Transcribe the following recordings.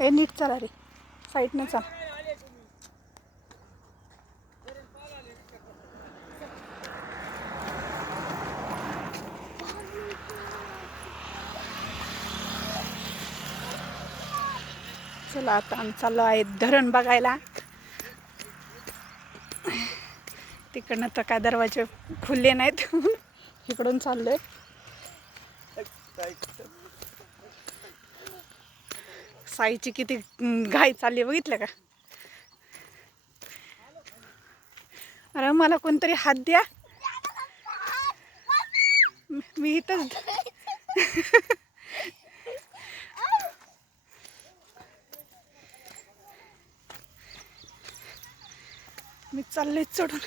ए नीट चला रे साईडनं चला. चला आता आम्ही चाललो आहे धरण बघायला. तिकडनं तर काय दरवाजे खुलले नाहीत. इकडून चाललोय. साईची किती घाई चालली आहे बघितलं का? अरे मला कोणतरी हात द्या. मी- मी इथंच मी चाललोय चढून.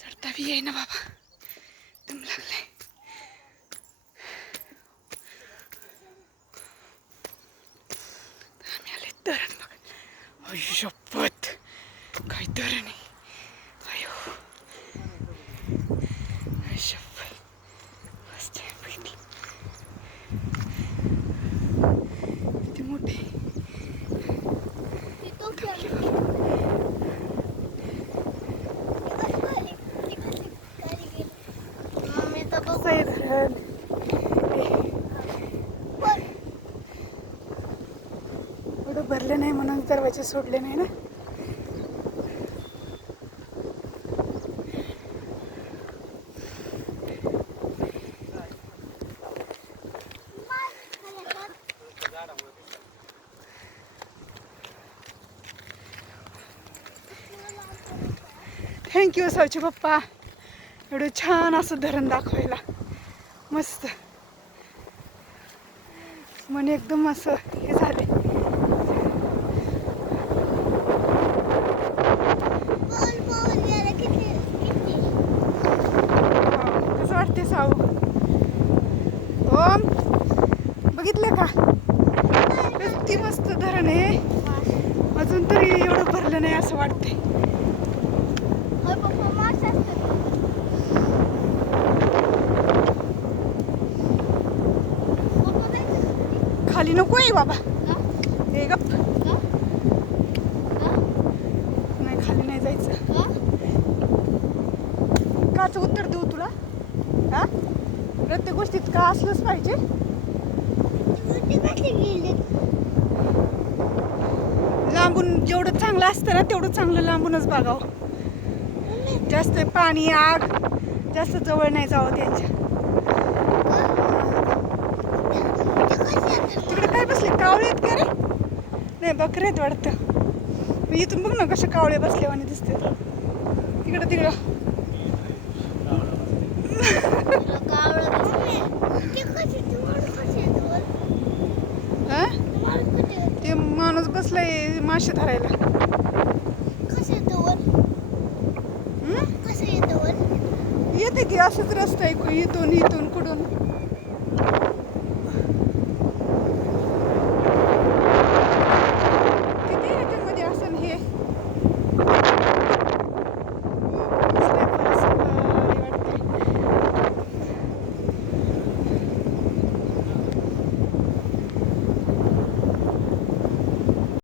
चढता बी येईना बाबा दम लागलाय आम्ही आले धरण बघ अयो शपथ काय धरण आहे अयो अय शपथ मस्त आहे बघितलं किती मोठे आहे. कसं आहे धरण ए, एवढं भरलं नाही म्हणून दरवाजे सोडले नाही ना. थँक्यू सावचे पप्पा. एवढं छान असं धरण दाखवायला. मस्त. मन एकदम असं हे झाले वाटते साऊ. ओम. बघितलं का? किती मस्त धरण आहे. अजून तरी एवढं भरलं नाही असं वाटतंय. खाली नको आहे बाबा. हे? गप. नाही खाली नाही जायचं. काच उत्तर देऊ तुला? हा? प्रत्येक गोष्टीत का असलंच पाहिजे? लांबून जेवढं चांगलं असतं ना तेवढं चांगलं लांबूनच बघावं. जास्त पाणी आग जास्त जवळ नाही जावं त्यांच्या. तिकडे काय बसले? कावळे आहेत का रे? नाही बकरे आहेत वाटतं. मी इथून बघ ना कसे कावळे बसलेवाने दिसते. तिकडं तिकडं. ते माणूस बसलाय मासे धरायला? येते की असंच रस्ता आहे इथून इथून.